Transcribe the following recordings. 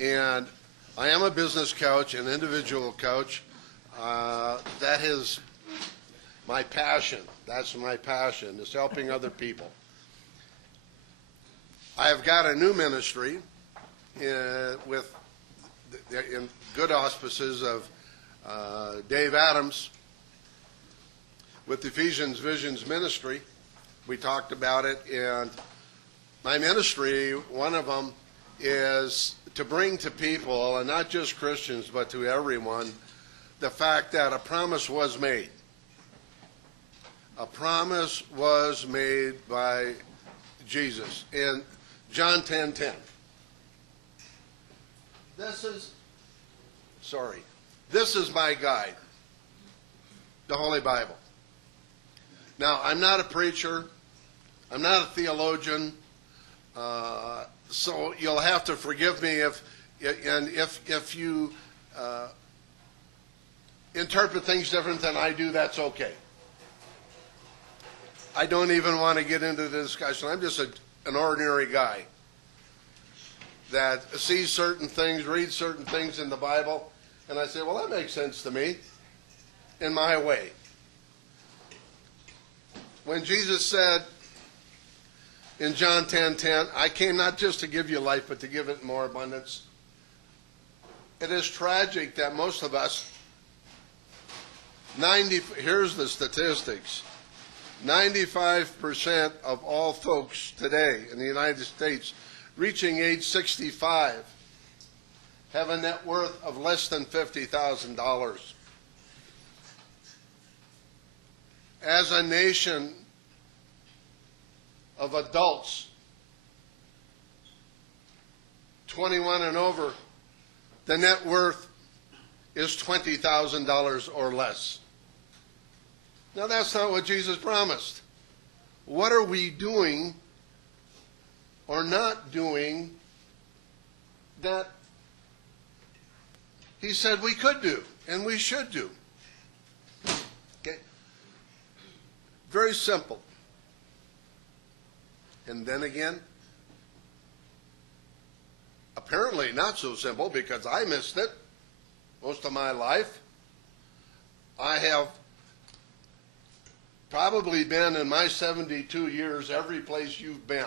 And I am a business coach, an individual coach. That is my passion. That's my passion, is helping other people. I have got a new ministry in good auspices of Dave Adams with Ephesians Visions Ministry. We talked about it, and my ministry, one of them, is to bring to people, and not just Christians, but to everyone, the fact that a promise was made. A promise was made by Jesus in John 10:10. This is my guide, the Holy Bible. Now, I'm not a preacher. I'm not a theologian. So you'll have to forgive me if you interpret things different than I do. That's okay. I don't even want to get into the discussion. I'm just an ordinary guy that sees certain things, reads certain things in the Bible, and I say, well, that makes sense to me in my way. When Jesus said in John 10:10, I came not just to give you life, but to give it in more abundance. It is tragic that most of us, here's the statistics, 95% of all folks today in the United States reaching age 65 have a net worth of less than $50,000. As a nation of adults 21 and over, the net worth is $20,000 or less. Now, that's not what Jesus promised. What are we doing or not doing that he said we could do and we should do? Okay? Very simple. And then again, apparently not so simple, because I missed it most of my life. I have probably been in my 72 years every place you've been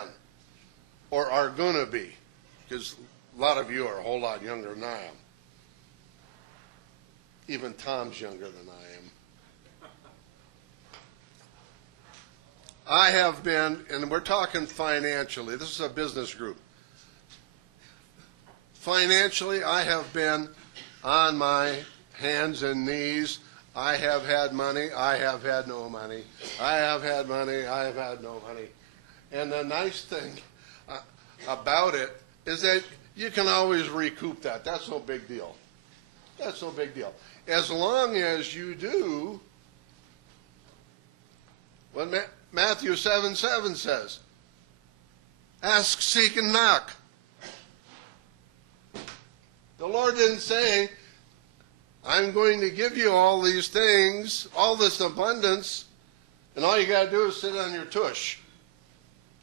or are going to be, because a lot of you are a whole lot younger than I am. Even Tom's younger than I am. I have been, and we're talking financially, this is a business group. Financially, I have been on my hands and knees. I have had money, I have had no money. I have had money, I have had no money. And the nice thing about it is that you can always recoup that. That's no big deal. That's no big deal. As long as you do what Matthew 7:7 says, ask, seek, and knock. The Lord didn't say, I'm going to give you all these things, all this abundance, and all you got to do is sit on your tush.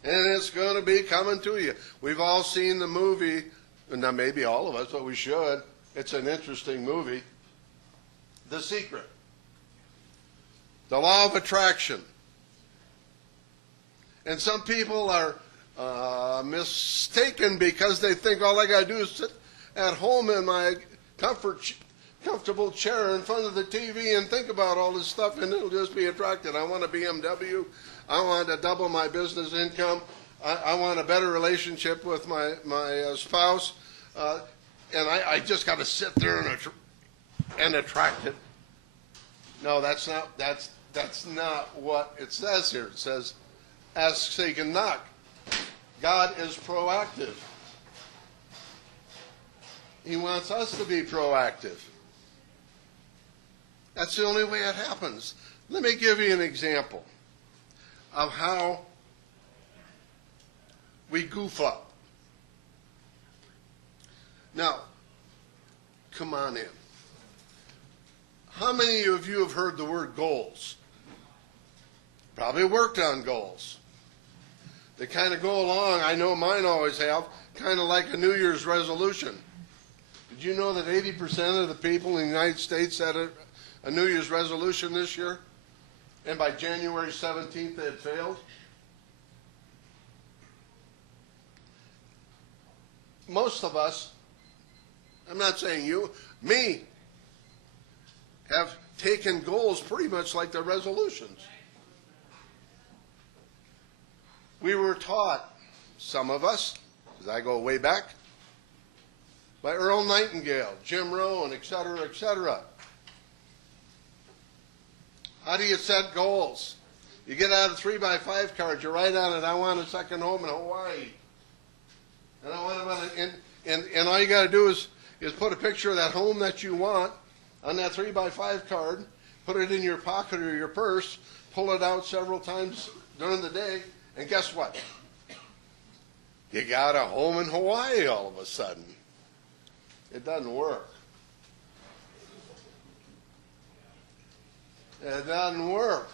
And it's going to be coming to you. We've all seen the movie, and now maybe all of us, but we should. It's an interesting movie. The Secret. The law of attraction. And some people are mistaken because they think all I got to do is sit at home in my comfortable chair in front of the TV and think about all this stuff, and it'll just be attracted. I want a BMW. I want to double my business income. I want a better relationship with my spouse. And I just got to sit there and attract it. No, that's not what it says here. It says, ask, seek, and knock. God is proactive. He wants us to be proactive. That's the only way it happens. Let me give you an example of how we goof up. Now, come on in. How many of you have heard the word goals? Probably worked on goals. They kind of go along, I know mine always have, kind of like a New Year's resolution. Did you know that 80% of the people in the United States had a New Year's resolution this year? And by January 17th, they had failed? Most of us, I'm not saying you, me, have taken goals pretty much like the resolutions. We were taught, some of us, because I go way back, by Earl Nightingale, Jim Rohn, et cetera, et cetera. How do you set goals? You get out a 3x5 card, you write on it, I want a second home in Hawaii. And I want to, and all you got to do is put a picture of that home that you want on that 3x5 card, put it in your pocket or your purse, pull it out several times during the day, and guess what? You got a home in Hawaii all of a sudden. It doesn't work. It doesn't work.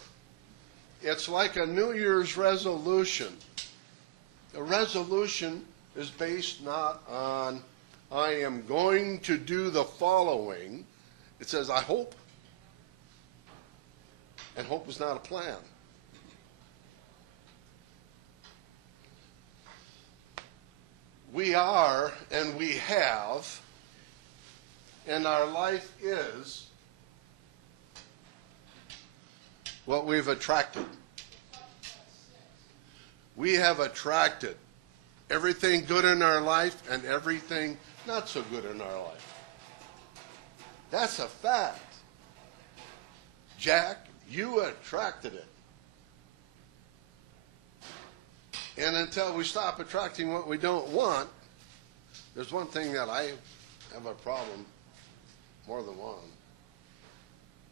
It's like a New Year's resolution. A resolution is based not on, I am going to do the following. It says, I hope. And hope is not a plan. We are and we have, and our life is what we've attracted. We have attracted everything good in our life and everything not so good in our life. That's a fact. Jack, you attracted it. And until we stop attracting what we don't want, there's one thing that I have a problem, more than one.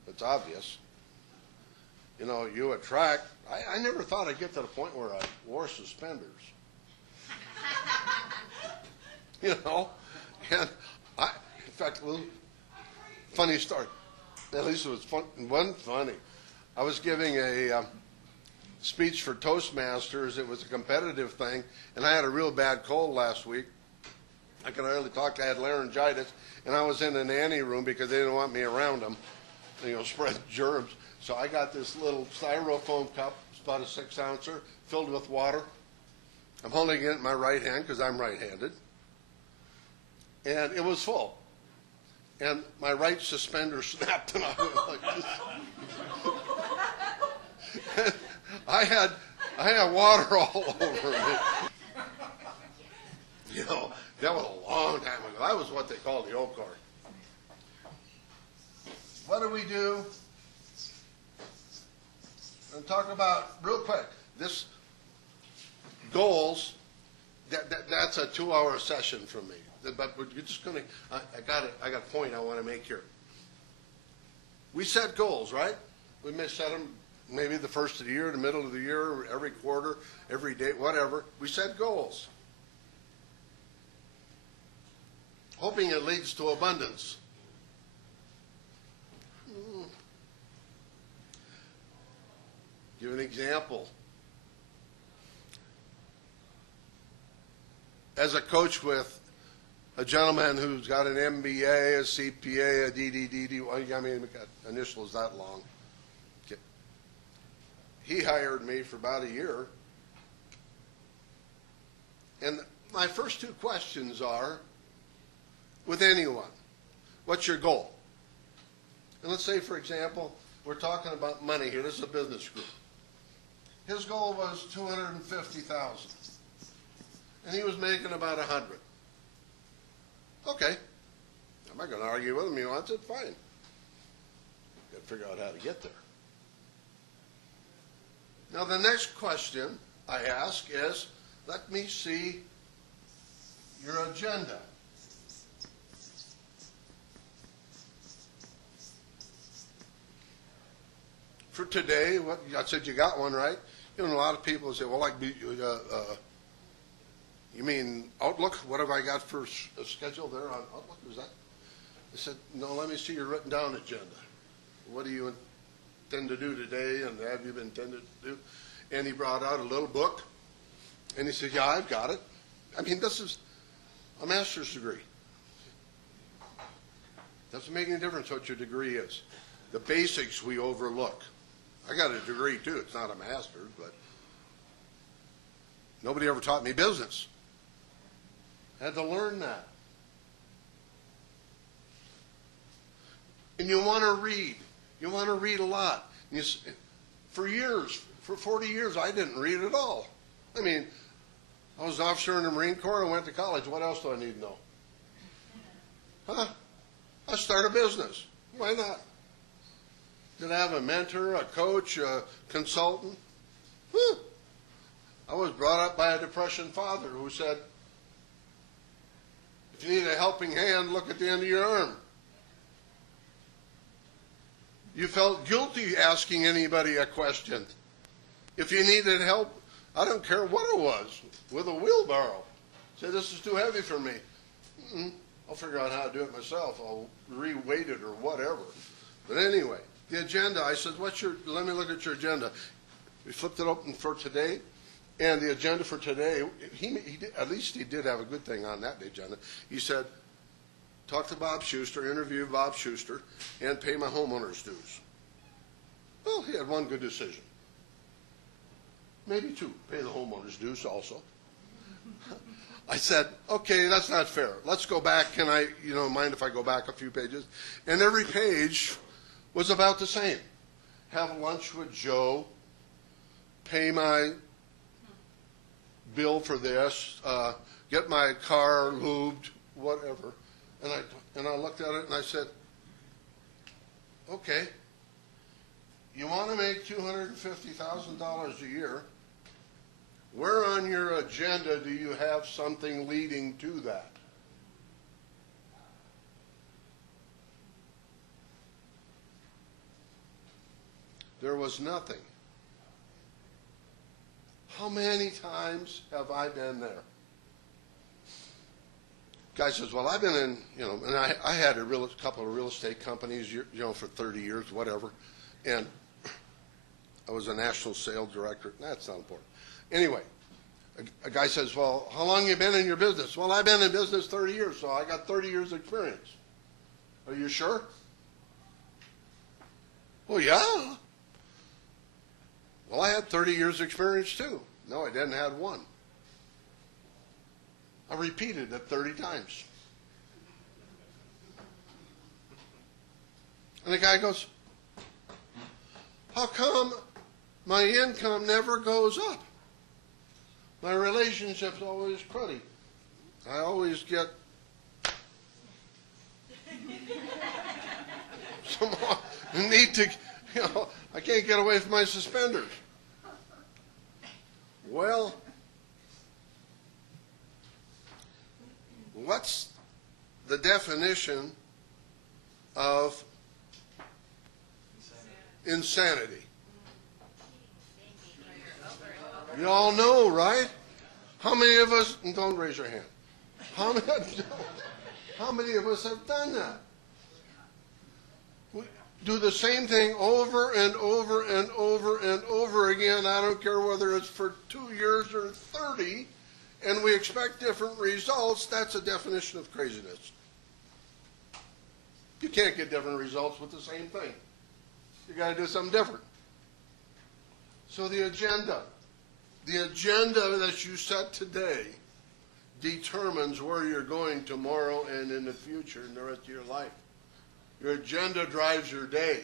It's obvious. You know, you attract. I never thought I'd get to the point where I wore suspenders. You know, and in fact, a little funny story. At least it was fun. It wasn't funny. I was giving a speech for Toastmasters. It was a competitive thing, and I had a real bad cold last week. I could hardly talk. I had laryngitis, and I was in the nanny room because they didn't want me around them, spread germs. So I got this little styrofoam cup, it's about a 6-ouncer, filled with water. I'm holding it in my right hand because I'm right-handed. And it was full. And my right suspender snapped, and I went like this. And I had water all over me. That was a long time ago. That was what they called the Oak Court. What do we do? I'm talking about real quick. This goals. That's a 2-hour session for me. But you're just going to. I got a point I want to make here. We set goals, right? We may set them maybe the first of the year, the middle of the year, every quarter, every day, whatever. We set goals, hoping it leads to abundance. Give an example. As a coach with a gentleman who's got an MBA, a CPA, a DDDD, I mean, initials that long. Okay. He hired me for about a year. And my first 2 questions are, with anyone, what's your goal? And let's say, for example, we're talking about money here. This is a business group. His goal was $250,000. And he was making about 100. Okay. I'm not going to argue with him. He wants it, fine. Got to figure out how to get there. Now, the next question I ask is, let me see your agenda. For today, I said you got one, right? A lot of people say, well, you mean Outlook? What have I got for a schedule there on Outlook? Is that? I said, no, let me see your written down agenda. What do you intend to do today, and have you been intended to do? And he brought out a little book, and he said, yeah, I've got it. I mean, this is a master's degree. Doesn't make any difference what your degree is. The basics we overlook. I got a degree too. It's not a master's, but nobody ever taught me business. I had to learn that. And you want to read. You want to read a lot. For years, for 40 years, I didn't read at all. I mean, I was an officer in the Marine Corps and went to college. What else do I need to know? Huh? I start a business. Why not? Did I have a mentor, a coach, a consultant? Huh. I was brought up by a Depression father who said, if you need a helping hand, look at the end of your arm. You felt guilty asking anybody a question. If you needed help, I don't care what it was, with a wheelbarrow. Say, this is too heavy for me. I'll figure out how to do it myself. I'll re-weight it or whatever. But anyway, the agenda, I said, let me look at your agenda. We flipped it open for today, and the agenda for today, he did, at least he did have a good thing on that agenda. He said, talk to Bob Schuster, interview Bob Schuster, and pay my homeowner's dues. Well, he had one good decision. Maybe two, pay the homeowner's dues also. I said, okay, that's not fair. Let's go back. Can I, mind if I go back a few pages? And every page was about the same. Have lunch with Joe, pay my bill for this, get my car lubed, whatever. And I looked at it and I said, okay, you want to make $250,000 a year. Where on your agenda do you have something leading to that? There was nothing. How many times have I been there? Guy says, well, I've been in, and I had a couple of real estate companies, for 30 years, whatever. And I was a national sales director. That's not important. Anyway, a guy says, well, how long have you been in your business? Well, I've been in business 30 years, so I got 30 years experience. Are you sure? Well, yeah. Well, I had 30 years experience too. No, I didn't have one. I repeated it 30 times. And the guy goes, how come my income never goes up? My relationship's always cruddy. I always get someone need to, I can't get away from my suspenders. Well, what's the definition of insanity? You all know, right? How many of us, and don't raise your hand, how many of us have done that? We do the same thing over and over and over and over again. I don't care whether it's for 2 years or 30, and we expect different results. That's a definition of craziness. You can't get different results with the same thing. You got to do something different. So the agenda that you set today determines where you're going tomorrow and in the future and the rest of your life. Your agenda drives your day.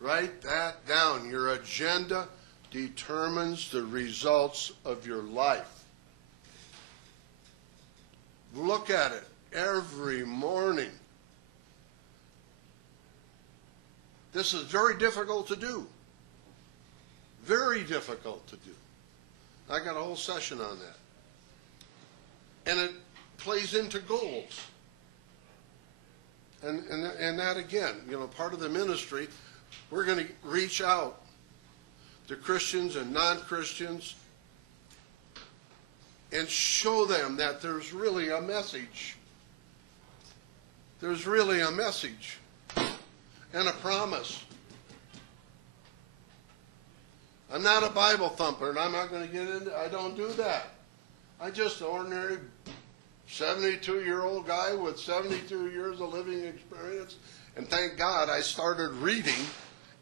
Write that down. Your agenda determines the results of your life. Look at it every morning. This is very difficult to do. Very difficult to do. I got a whole session on that. And it plays into goals. And that again, part of the ministry, we're going to reach out to Christians and non-Christians and show them that there's really a message. There's really a message and a promise. I'm not a Bible thumper, and I'm not going to get into. I don't do that. I'm just an ordinary 72-year-old guy with 72 years of living experience. And thank God I started reading,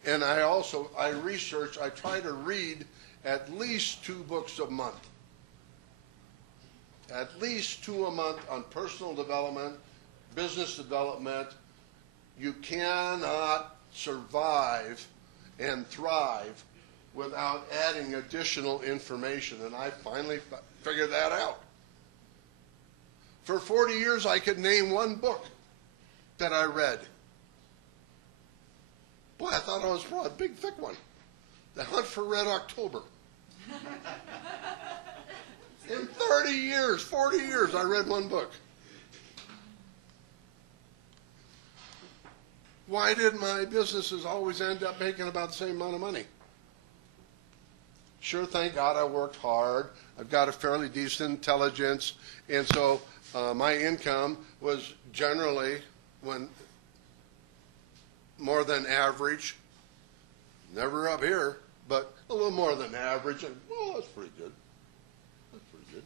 and I research, I try to read at least 2 books a month. At least 2 a month on personal development, business development. You cannot survive and thrive without adding additional information, and I finally figured that out. For 40 years, I could name 1 book that I read. Boy, I thought I was a big, thick one. The Hunt for Red October. In 30 years, 40 years, I read 1 book. Why did my businesses always end up making about the same amount of money? Sure, thank God I worked hard. I've got a fairly decent intelligence, and so my income was generally more than average. Never up here, but a little more than average. And, well, that's pretty good. That's pretty good.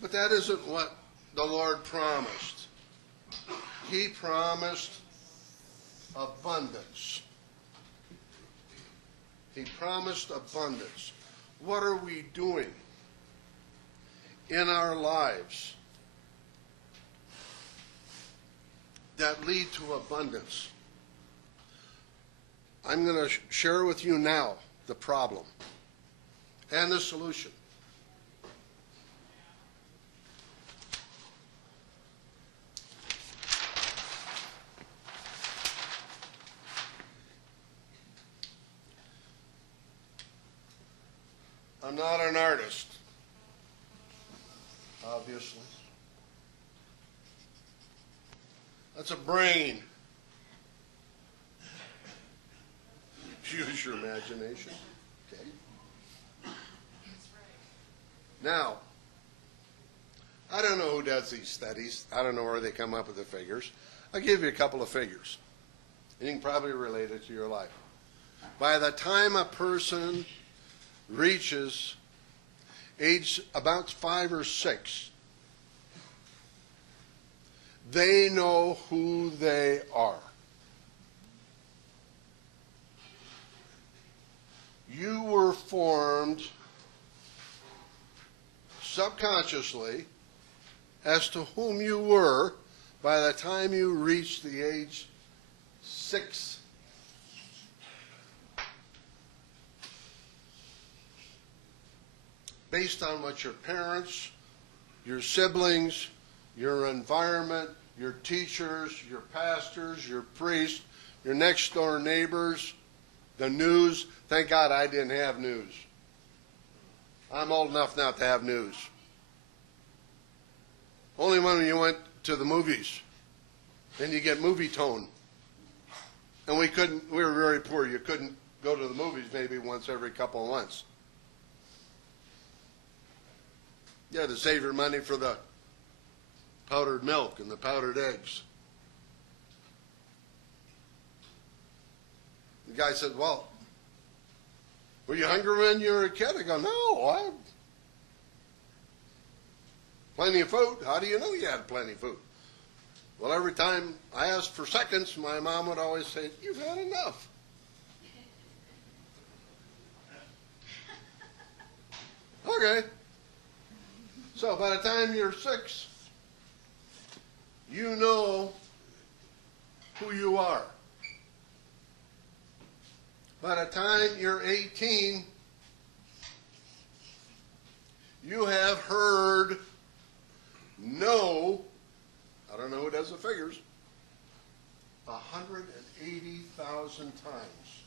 But that isn't what the Lord promised. He promised abundance. He promised abundance. What are we doing in our lives that lead to abundance? I'm going to share with you now the problem and the solution. I'm not an artist, obviously. That's a brain. Use your imagination. Okay. Now, I don't know who does these studies. I don't know where they come up with the figures. I'll give you a couple of figures. And you can probably relate it to your life. By the time a person reaches age about 5 or 6, they know who they are. You were formed subconsciously as to whom you were by the time you reached the age 6. Based on what your parents, your siblings, your environment, your teachers, your pastors, your priests, your next door neighbors, the news. Thank God I didn't have news. I'm old enough not to have news. Only when you went to the movies. Then you get movie tone. And we were very poor. You couldn't go to the movies maybe once every couple of months. You had to save your money for the powdered milk and the powdered eggs. The guy said, well, were you hungry when you were a kid? I go, no, plenty of food. How do you know you had plenty of food? Well, every time I asked for seconds, my mom would always say, you've had enough. Okay. So by the time you're 6, you know who you are. By the time you're 18, you have heard no, I don't know who does the figures, 180,000 times.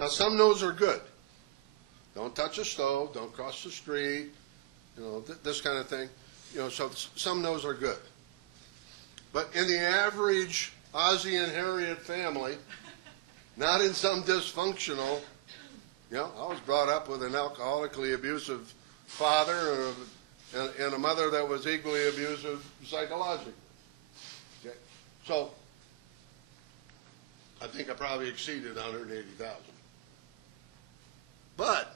Now some no's are good. Don't touch a stove, don't cross the street, this kind of thing. So some no's are good. But in the average Ozzie and Harriet family, not in some dysfunctional, I was brought up with an alcoholically abusive father and a mother that was equally abusive psychologically. Okay? So I think I probably exceeded 180,000. But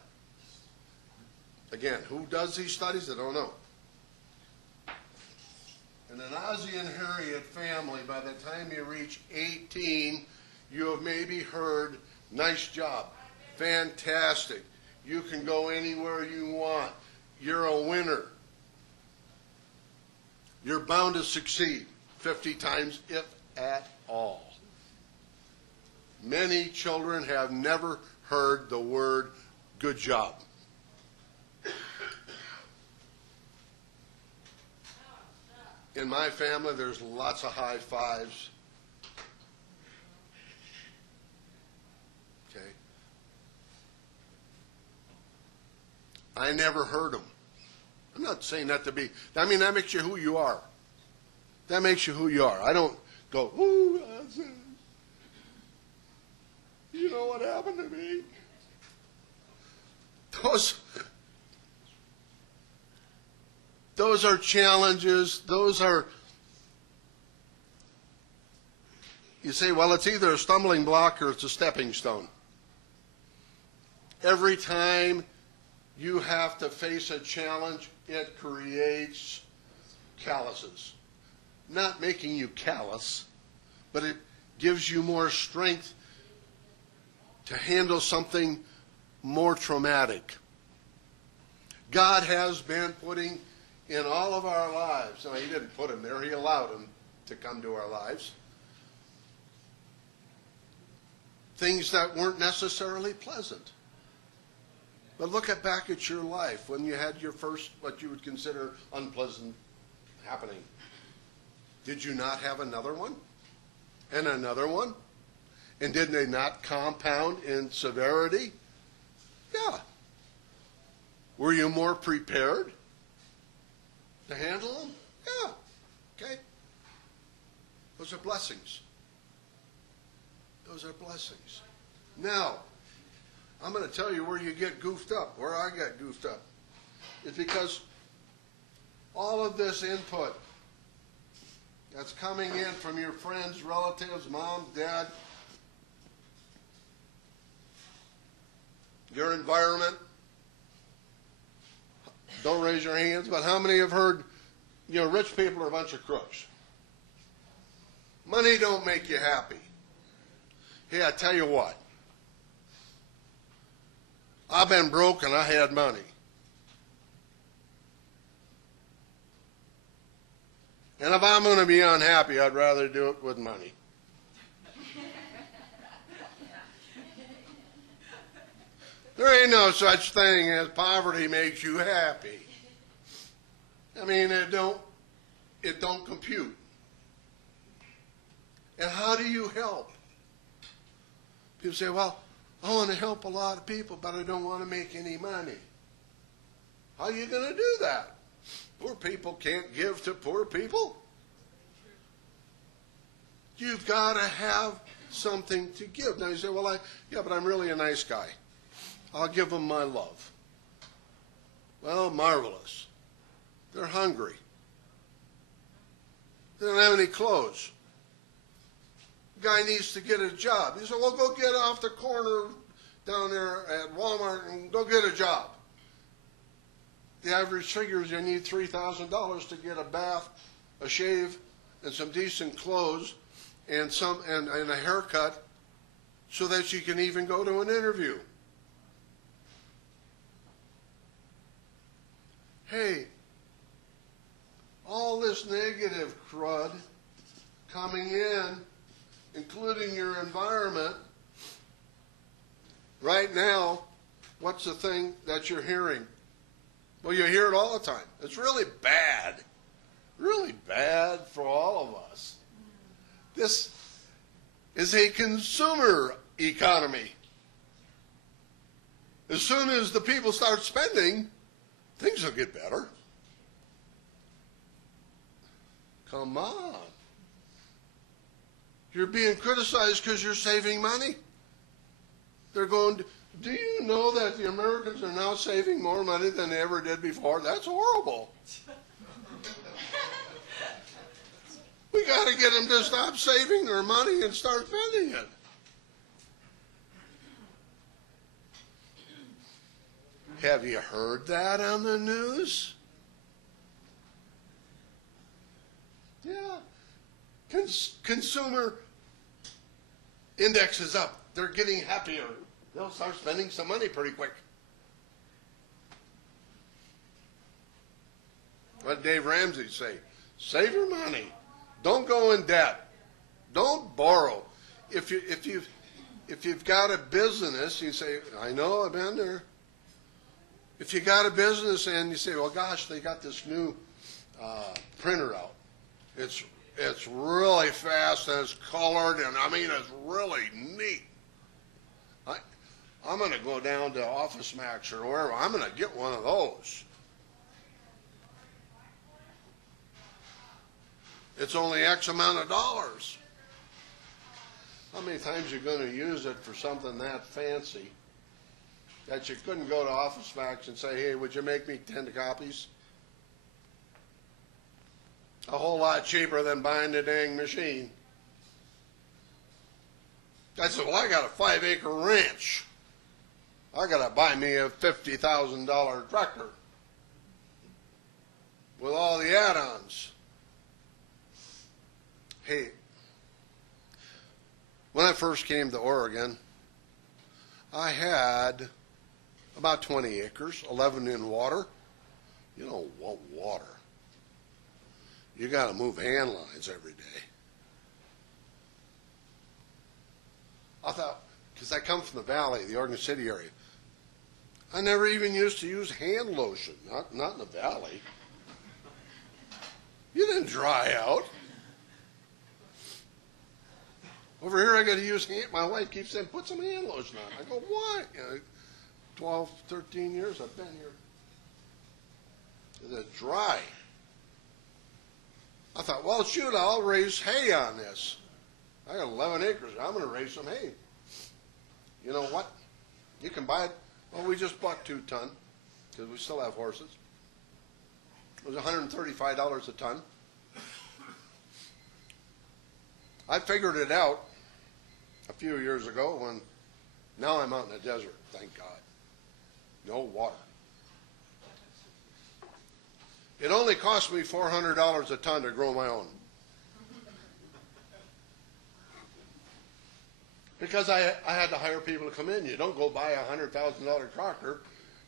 Again, who does these studies? I don't know. In an Ozzie and Harriet family, by the time you reach 18, you have maybe heard, nice job, fantastic, you can go anywhere you want, you're a winner, you're bound to succeed 50 times, if at all. Many children have never heard the word good job. In my family, there's lots of high fives. Okay. I never heard them. I'm not saying that to be, I mean, that makes you who you are. That makes you who you are. I don't go, ooh, you know what happened to me? Those are challenges. Those are, you say, well, it's either a stumbling block or it's a stepping stone. Every time you have to face a challenge, it creates calluses. Not making you callous, but it gives you more strength to handle something more traumatic. God has been putting in all of our lives, no, he didn't put him there, he allowed him to come to our lives, things that weren't necessarily pleasant. But look back at your life when you had your first, what you would consider unpleasant happening. Did you not have another one? And another one? And did they not compound in severity? Yeah. Were you more prepared to handle them? Yeah. Okay. Those are blessings. Those are blessings. Now, I'm going to tell you where you get goofed up, where I got goofed up. It's because all of this input that's coming in from your friends, relatives, mom, dad, your environment. Don't raise your hands, but how many have heard, you know, rich people are a bunch of crooks? Money don't make you happy. Hey, I tell you what. I've been broke and I had money. And if I'm going to be unhappy, I'd rather do it with money. There ain't no such thing as poverty makes you happy. I mean, it don't compute. And how do you help? People say, well, I want to help a lot of people, but I don't want to make any money. How are you going to do that? Poor people can't give to poor people. You've got to have something to give. Now you say, well, yeah, but I'm really a nice guy. I'll give them my love. Well, marvelous. They're hungry. They don't have any clothes. Guy needs to get a job. You say, well, go get off the corner down there at Walmart and go get a job. The average figure is you need $3,000 to get a bath, a shave, and some decent clothes, and a haircut, so that you can even go to an interview. Hey, all this negative crud coming in, including your environment, right now, what's the thing that you're hearing? Well, you hear it all the time. It's really bad for all of us. This is a consumer economy. As soon as the people start spending, things will get better. Come on. You're being criticized because you're saving money. They're going, do you know that the Americans are now saving more money than they ever did before? That's horrible. We got to get them to stop saving their money and start spending it. Have you heard that on the news? Yeah. Consumer index is up. They're getting happier. They'll start spending some money pretty quick. What did Dave Ramsey say? Save your money. Don't go in debt. Don't borrow. If you've got a business, you say, I know, I've been there. If you got a business and you say, well, gosh, they got this new printer out. It's really fast and it's colored and I mean it's really neat. I'm going to go down to Office Max or wherever. I'm going to get one of those. It's only X amount of dollars. How many times are you going to use it for something that fancy that you couldn't go to Office Max and say, hey, would you make me 10 copies? A whole lot cheaper than buying the dang machine. I said, well, I got a 5-acre ranch. I got to buy me a $50,000 tractor with all the add-ons. Hey, when I first came to Oregon, I had about 20 acres, 11 in water. You don't want water. You got to move hand lines every day. I thought, because I come from the valley, the Oregon City area, I never even used to use hand lotion, not in the valley. You didn't dry out. Over here I got to use hand, my wife keeps saying, put some hand lotion on. I go, why? 12, 13 years I've been here. It's dry. I thought, well, shoot, I'll raise hay on this. I got 11 acres. I'm going to raise some hay. You know what? You can buy it. Well, we just bought 2 ton because we still have horses. It was $135 a ton. I figured it out a few years ago when now I'm out in the desert, thank God. No water. It only cost me $400 a ton to grow my own. Because I had to hire people to come in. You don't go buy a $100,000 tractor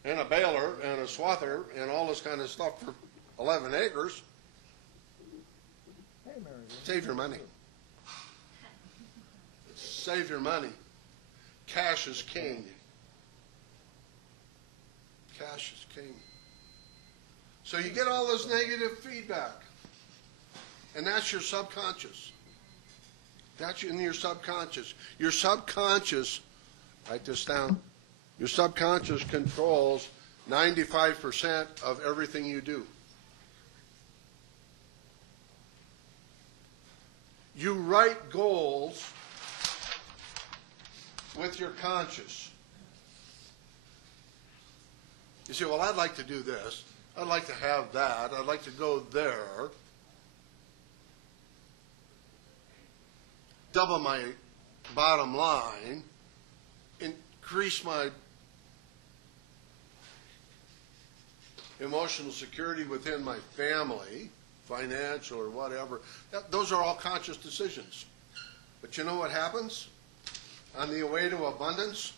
and a baler and a swather and all this kind of stuff for 11 acres. Hey, Mary. Save your money. Save your money. Cash is king. Cash is king. So you get all this negative feedback. And that's your subconscious. That's in your subconscious. Your subconscious, write this down, your subconscious controls 95% of everything you do. You write goals with your conscious. You say, well, I'd like to do this. I'd like to have that. I'd like to go there. Double my bottom line. Increase my emotional security within my family, financial or whatever. Those are all conscious decisions. But you know what happens? On the way to abundance,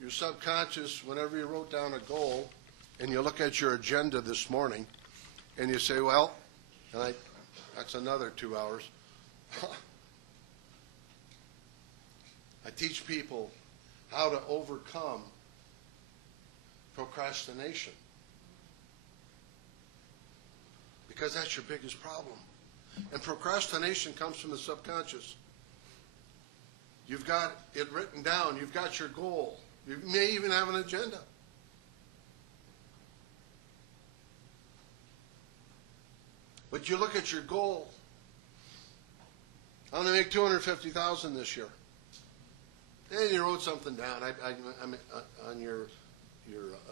your subconscious, whenever you wrote down a goal, and you look at your agenda this morning, and you say, well, and that's another 2 hours. I teach people how to overcome procrastination. Because that's your biggest problem. And procrastination comes from the subconscious. You've got it written down. You've got your goal. You may even have an agenda. But you look at your goal. I'm going to make $250,000 this year. And you wrote something down I'm on your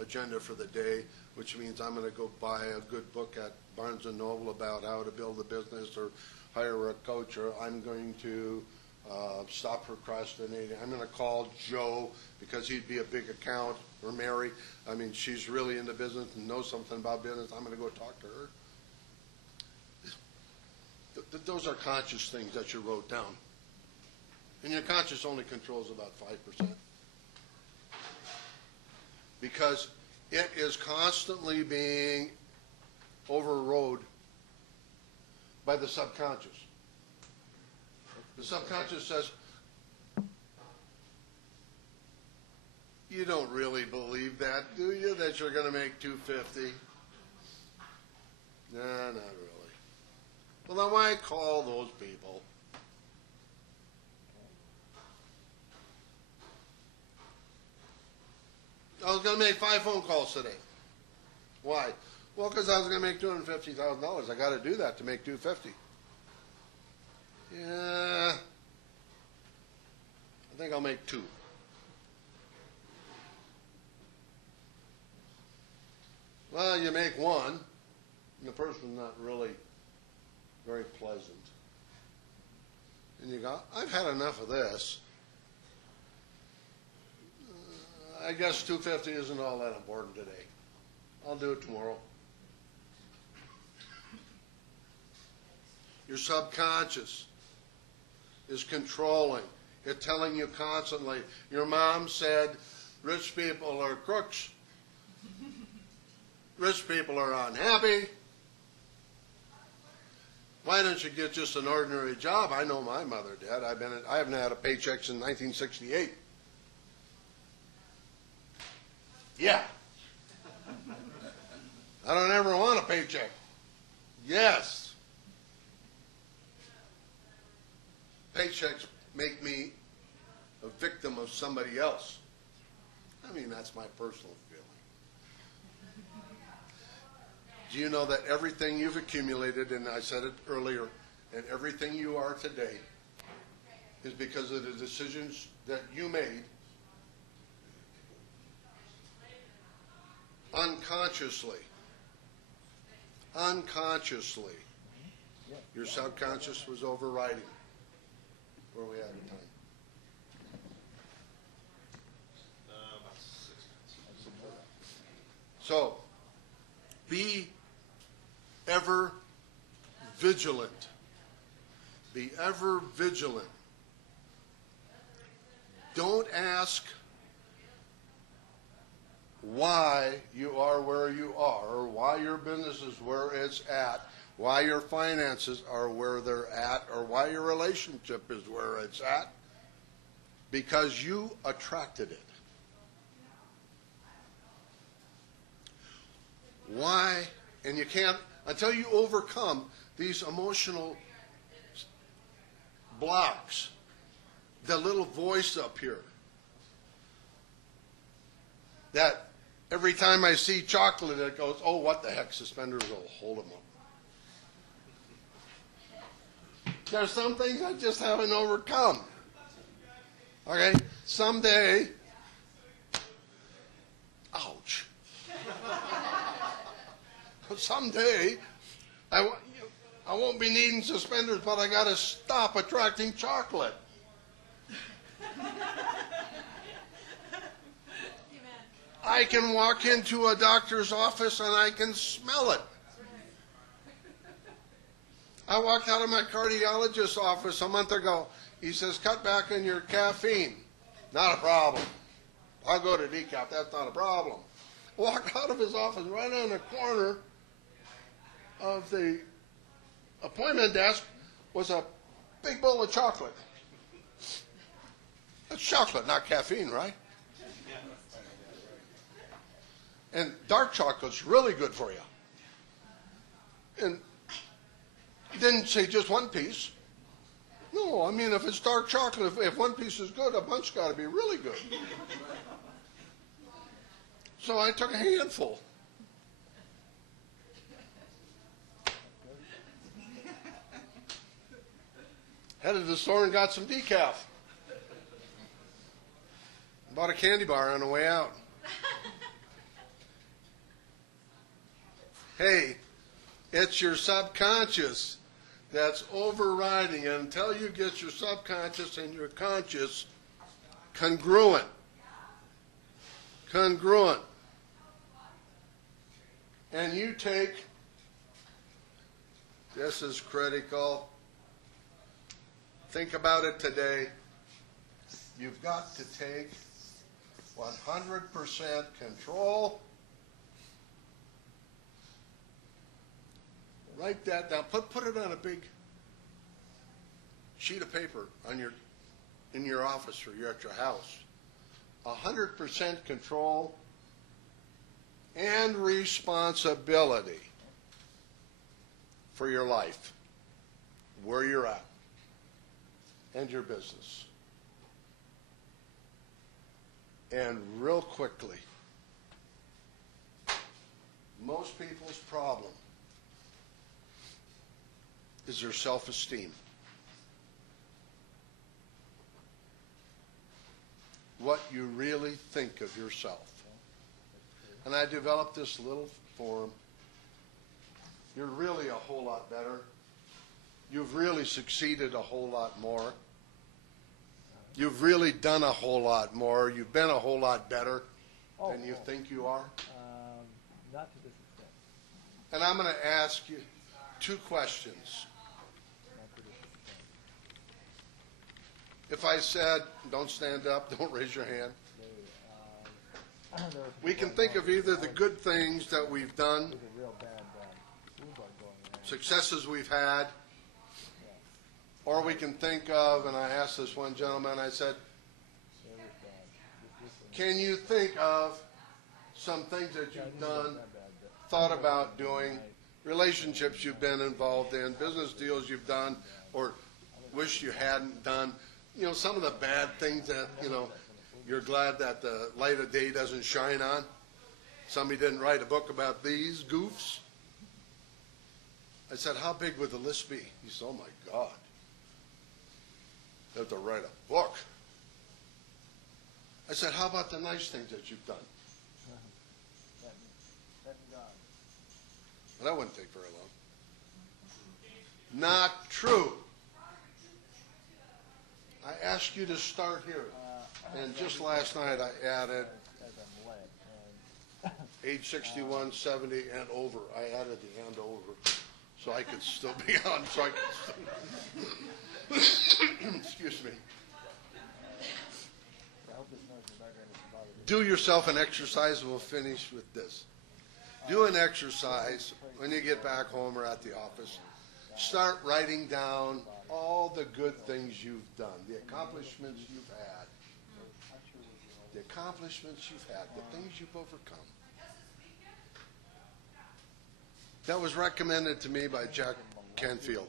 agenda for the day, which means I'm going to go buy a good book at Barnes & Noble about how to build a business or hire a coach, or I'm going to Stop procrastinating. I'm going to call Joe because he'd be a big account, or Mary. I mean, she's really into business and knows something about business. I'm going to go talk to her. Those are conscious things that you wrote down. And your conscious only controls about 5%. Because it is constantly being overrode by the subconscious. The subconscious says, you don't really believe that, do you, that you're going to make $250? Nah, not really. Well, then why call those people? I was going to make 5 phone calls today. Why? Well, because I was going to make $250,000. I got to do that to make $250. Yeah, I think I'll make 2. Well, you make 1, and the person's not really very pleasant. And you go, I've had enough of this. I guess 250 isn't all that important today. I'll do it tomorrow. Your subconscious is controlling. It's telling you constantly. Your mom said, rich people are crooks. Rich people are unhappy. Why don't you get just an ordinary job? I know my mother did. I haven't had a paycheck since 1968. Yeah. I don't ever want a paycheck. Yes. Paychecks make me a victim of somebody else. I mean, that's my personal feeling. Do you know that everything you've accumulated, and I said it earlier, and everything you are today is because of the decisions that you made unconsciously. Unconsciously. Your subconscious was overriding. Where are we at in time? About 6 minutes. So, be ever vigilant. Be ever vigilant. Don't ask why you are where you are, or why your business is where it's at, why your finances are where they're at, or why your relationship is where it's at, because you attracted it. Why? And you can't, until you overcome these emotional blocks, the little voice up here, that every time I see chocolate, it goes, oh, what the heck, suspenders will hold them up. There's some things I just haven't overcome. Okay? Someday, ouch. Someday, I won't be needing suspenders, but I got to stop attracting chocolate. I can walk into a doctor's office and I can smell it. I walked out of my cardiologist's office a month ago. He says, cut back on your caffeine. Not a problem. I'll go to decaf. That's not a problem. Walked out of his office right on the corner of the appointment desk was a big bowl of chocolate. That's chocolate, not caffeine, right? And dark chocolate's really good for you. And he didn't say just one piece. No, I mean, if it's dark chocolate, if one piece is good, a bunch got to be really good. So I took a handful. Headed to the store and got some decaf. Bought a candy bar on the way out. Hey, it's your subconscious that's overriding it until you get your subconscious and your conscious congruent. Congruent. And you take, this is critical, think about it today, you've got to take 100% control. Write that down. Put it on a big sheet of paper on in your office or you're at your house. 100% control and responsibility for your life, where you're at, and your business. And real quickly, most people's problem is their self-esteem. What you really think of yourself. And I developed this little form. You're really a whole lot better. You've really succeeded a whole lot more. You've really done a whole lot more. You've been a whole lot better than you think you are. Not to this extent. And I'm going to ask you 2 questions. Not to this extent. If I said, don't stand up, don't raise your hand. We can think of either the good things that we've done, There's a real bad rhubarb going there. successes we've had, or we can think of, and I asked this one gentleman, I said, There was bad. can you think of some things that you've done, thought about doing, relationships you've been involved in, business deals you've done, or wish you hadn't done? You know, some of the bad things that, you know, you're glad that the light of day doesn't shine on. Somebody didn't write a book about these goofs. I said, how big would the list be? He said, oh my God. You have to write a book. I said, how about the nice things that you've done? Thank God. Well, that wouldn't take very long. Not true. I asked you to start here. And just last night I added As I'm led. age 61, 70, and over. I added the and over so I could still be on. So I could still excuse me. I hope this noise in the background doesn't bother you. Do yourself an exercise, and we'll finish with this. Do an exercise when you get back home or at the office. Start writing down all the good things you've done, the accomplishments you've had. The accomplishments you've had, the things you've overcome. That was recommended to me by Jack Canfield.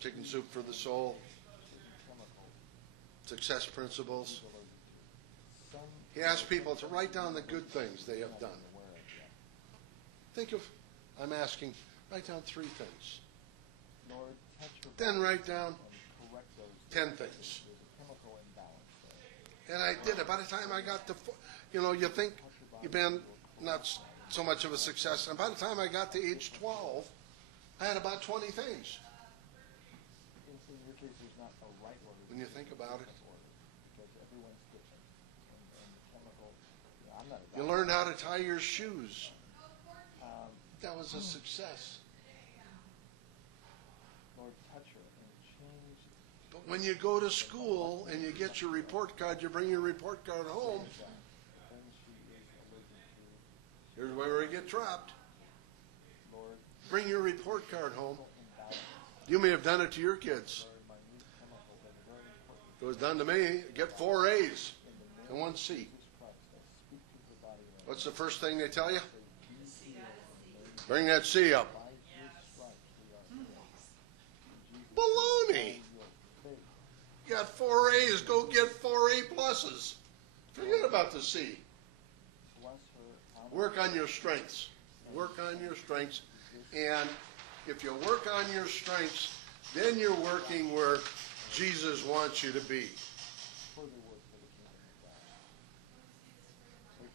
Chicken Soup for the Soul, Success Principles. He asked people to write down the good things they have done. Think of, I'm asking, write down 3 things. Lord, touch your Then write down and correct those 10 things. There's a chemical imbalance there. And I did it. By the time I got to, you know, you think you've been not so much of a success. And by the time I got to age 12, I had about 20 things. In your case, there's not a right order. When you think about it. Because everyone's different. And the chemical, I'm not a You doctor. learned how to tie your shoes. Um, That was a success. Lord, touch her and change. But when you go to school and you get your report card, you bring your report card home. The things she is allergic to. Here's where we get dropped. Lord, Bring your report card home. imbalance. You may have done it to your kids. Lord, my new chemical that is very important It was done to me. Get 4 A's in the name and 1 of C. Jesus Christ. I speak to her body right What's the first thing they tell you? now. Be healed in the name Bring that C up. by his stripes we are healed. In Jesus' Baloney. name, your faith. You got 4 A's. Go get 4 A pluses. Forget about the C. Bless her. Honor Work on your strengths. Work on your strengths. And if you work on your strengths, then you're working where Jesus wants you to be. further work for the kingdom of God.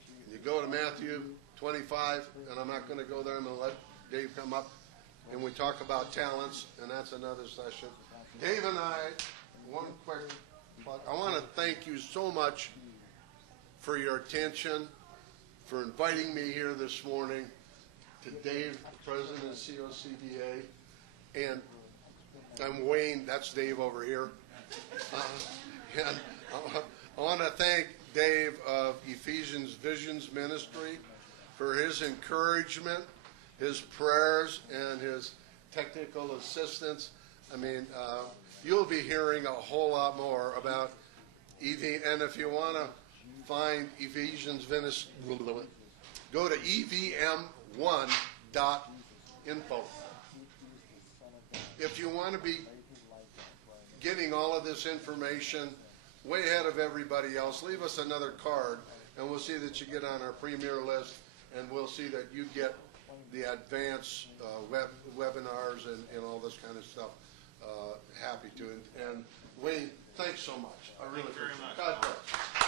So You go to Matthew 25, and I'm not going to go there. I'm going to let Dave come up. and we talk about talents, and that's another session. Dave and I, one quick plug. I want to thank you so much for your attention, for inviting me here this morning, to Dave, the president of COCBA, and I'm Wayne, that's Dave over here. And I want to thank Dave of Ephesians Visions Ministry for his encouragement, his prayers, and his technical assistance. I mean, you'll be hearing a whole lot more about EV, and if you want to find Ephesians Ministry, go to evm1.info. If you want to be getting all of this information way ahead of everybody else, leave us another card, and we'll see that you get on our premier list, and we'll see that you get the advanced webinars and all this kind of stuff. Happy to. And Wayne, thanks so much. I really Thank you very appreciate it. much. God bless.